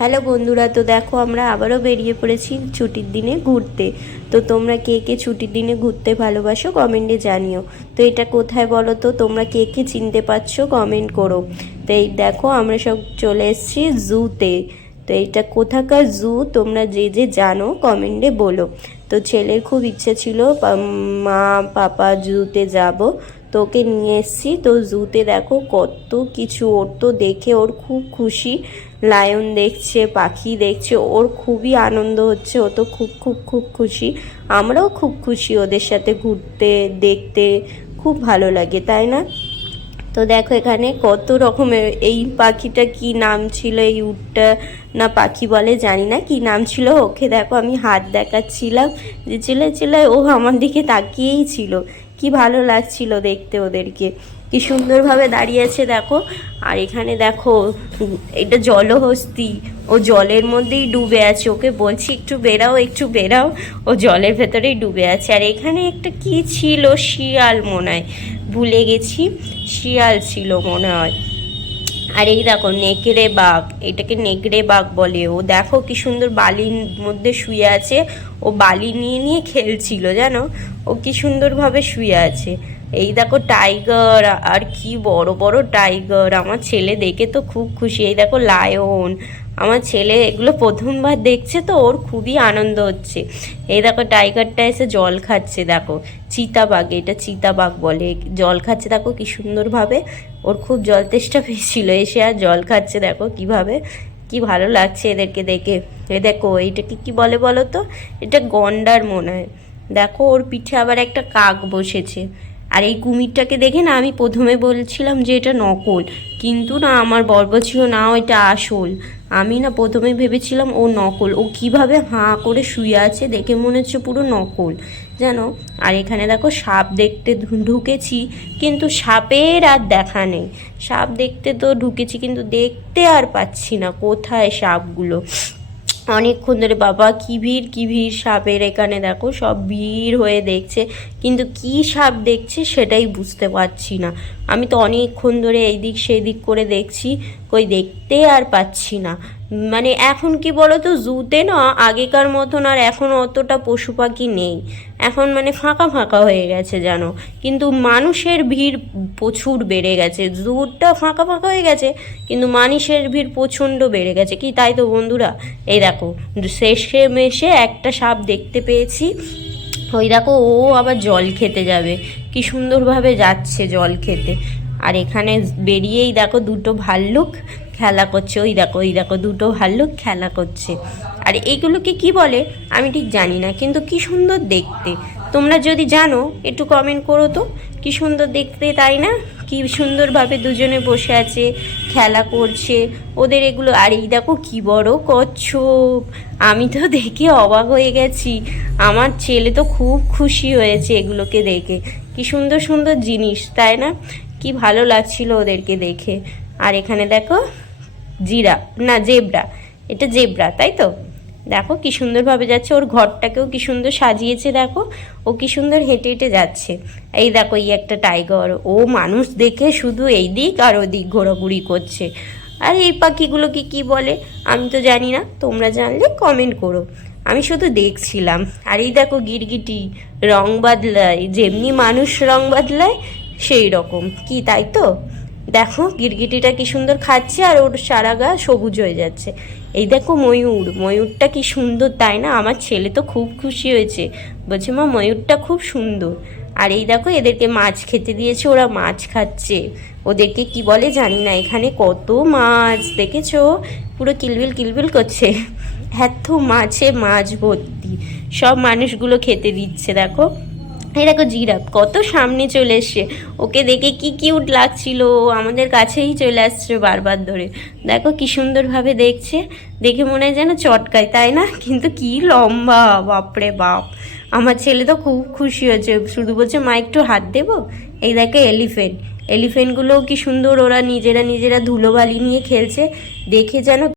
Hello বন্ধুরা, তো দেখো আমরা আবারও বেরিয়ে পড়েছি ছুটির দিনে ঘুরতে। তো তোমরা কে কে ছুটির দিনে ঘুরতে ভালোবাসো কমেন্টে জানিও। তো এটা কোথায় বলো তো, তোমরা কে কে চিনতে পারছ কমেন্ট করো। তো এই দেখো আমরা সব চলে এসেছি জুতে। তো এইটা কোথাকার জু তোমরা যে যে জানো কমেন্টে বলো। তো ছেলের খুব ইচ্ছে ছিল মা, পাপা জুতে যাব। তো ওকে নিয়ে এসেছি। তো জুতে দেখো কত কিছু, ওর তো দেখে ওর খুব খুশি। লায়ন দেখছে, পাখি দেখছে, ওর খুবই আনন্দ হচ্ছে, ও তো খুব খুব খুব খুশি। আমরাও খুব খুশি ওদের সাথে ঘুরতে, দেখতে, খুব ভালো লাগে, তাই না? তো দেখো এখানে কত রকমের, এই পাখিটা কি নাম ছিল, এই উটটা না পাখি বলে জানি না, কি নাম ছিল, ওকে দেখো আমি হাত দেখাচ্ছিলাম, যে চিলে চিলে ও আমার দিকে তাকিয়েই ছিল। কি ভালো লাগছিল দেখতে ওদেরকে। কি সুন্দরভাবে দাঁড়িয়ে আছে দেখো। আর এখানে দেখো, এটা জলহস্তি। ও জলের মধ্যেই ডুবে আছে। ওকে বলছি, একটু বেরাও একটু বেরাও। ও জলের ভেতরেই ডুবে আছে। আর এখানে একটা কি ছিল? শিয়াল মনে হয়। ভুলে গেছি। শিয়াল ছিল মনে হয়। আর এই দেখো নেকড়ে বাঘ, এটাকে নেকড়ে বাঘ বলে। ও দেখো কি সুন্দর বালির মধ্যে শুয়ে আছে। ও বালি নিয়ে নিয়ে খেলছিল, জানো? ও কি সুন্দরভাবে শুয়ে আছে। এই দেখো টাইগার আর কি বড় বড় টাইগার আমার ছেলে দেখে তো খুব খুশি। এই দেখো লায়ন আমার ছেলে এগুলো প্রথমবার দেখছে তো, ওর খুবই আনন্দ হচ্ছে। এই দেখো টাইগারটা এসে জল খাচ্ছে, দেখো। চিতাবাঘ, এটা চিতাবাঘ বলে। জল খাচ্ছে, দেখো কি সুন্দরভাবে। ওর খুব জল তেষ্টা পেয়েছিল, এসে আর জল খাচ্ছে, দেখো কীভাবে। কি ভালো লাগছে এদেরকে দেখে। এ দেখো এইটাকে কি বলে বলো তো? এটা গন্ডার মনে হয়। দেখো, ওর পিঠে আবার একটা কাক বসেছে। আর এই কুমিরটাকে দেখে না আমি প্রথমে বলছিলাম যে এটা নকল। কিন্তু না, আমার বর বলছিল না এটা আসল। আমি না প্রথমে ভেবেছিলাম ও নকল। ও কীভাবে হাঁ করে শুয়ে আছে দেখে মনে হচ্ছে পুরো নকল। জানো? আর এখানে দেখো সাপ দেখতে ঢুকেছি, কিন্তু সাপের আর দেখা নেই। সাপ দেখতে তো ঢুকেছি, কিন্তু দেখতে আর পাচ্ছি না। কোথায় সাপগুলো? অনেকক্ষণ ধরে, বাবা, কি ভিড় কি ভিড় সাপের এখানে? দেখো, সব ভিড় হয়ে দেখছে, কিন্তু কি সাপ দেখছে সেটাই বুঝতে পারছি না। আমি তো অনেকক্ষণ ধরে এই দিক সেই দিক করে দেখছি কই দেখতে আর পাচ্ছি না। মানে এখন কি বলো তো জুতে না আগেকার মতন আর এখন অতটা পশু পাখি নেই। এখন মানে ফাঁকা ফাঁকা হয়ে গেছে জানো। কিন্তু মানুষের ভিড় প্রচুর বেড়ে গেছে। জুটা ফাঁকা ফাঁকা হয়ে গেছে, কিন্তু মানুষের ভিড় প্রচণ্ড বেড়ে গেছে। কি তাই তো বন্ধুরা? এই দেখো, শেষে মেশে একটা সাপ দেখতে পেয়েছি। ওই দেখো, ও আবার জল খেতে যাবে। কি সুন্দরভাবে যাচ্ছে জল খেতে। আর এখানে বেরিয়েই দেখো দুটো ভাল্লুক খেলা করছে। ওই দেখো ওই দেখো, দুটো ভাল্লুক খেলা করছে। আর এইগুলোকে কি বলে? আমি ঠিক জানি না, কিন্তু কি সুন্দর দেখতে। তোমরা যদি জানো, একটু কমেন্ট করো তো। কি সুন্দর দেখতে, তাই না? কি সুন্দরভাবে দুজনে বসে আছে, খেলা করছে। ওদের এগুলো, আর এই দেখো কী বড় কচ্ছপ। আমি তো দেখে অবাক হয়ে গেছি। আমার ছেলে তো খুব খুশি হয়েছে এগুলোকে দেখে। কি সুন্দর সুন্দর জিনিস, তাই না? কি ভালো লাগছিল ওদেরকে দেখে। আর এখানে দেখো, জিরা, না জেব্রা, এটা জেব্রা, তাই তো? দেখো কি সুন্দরভাবে যাচ্ছে, ওর ঘরটাকেও কি সুন্দর সাজিয়েছে, দেখো, ও কি সুন্দর হেঁটে হেঁটে যাচ্ছে। এই দেখো, এই একটা টাইগার, ও মানুষ দেখে শুধু এই দিক আর ওদিক ঘোরাঘুরি করছে। আর এই পাখিগুলোকে কি বলে, আমি তো জানি না, তোমরা জানলে কমেন্ট করো। আমি শুধু দেখছিলাম। আর এই দেখো গিরগিটি, রং বদলায়, যেমনি মানুষ রং বদলায় সেই রকম। কি তাই তো? দেখো, গিরগিটিটা কি সুন্দর খাচ্ছে আর ওর সারা গা সবুজ হয়ে যাচ্ছে। এই দেখো ময়ূর, ময়ূরটা কি সুন্দর তাই না? আমার ছেলে তো খুব খুশি হয়েছে। বলছে, মা, ময়ূরটা খুব সুন্দর। আর এই দেখো, এদেরকে মাছ খেতে দিয়েছে, ওরা মাছ খাচ্ছে। ওদেরকে কি বলে জানি না, এখানে কত মাছ, দেখেছ? পুরো কিলবিল কিলবিল করছে। এত মাছে মাছ ভর্তি। সব মানুষগুলো খেতে দিচ্ছে, দেখো। এই দেখো জিরাফ, কত সামনে চলে এসছে। ওকে দেখে কি কিউট লাগছিল আমাদের কাছেই চলে আসছে বারবার ধরে। দেখো কি সুন্দরভাবে দেখছে, দেখে মনে হয় যেন চটকায়, তাই না? কিন্তু কি লম্বা, বাপরে বাপ। আমার ছেলে তো খুব খুশি হয়েছে, শুধু বলছে, মা, একটু হাত দেবো? এই দেখো এলিফেন্ট এলিফেন্টগুলোও কি সুন্দর, ওরা নিজেরা নিজেরা ধুলোবালি নিয়ে খেলছে, দেখে যেন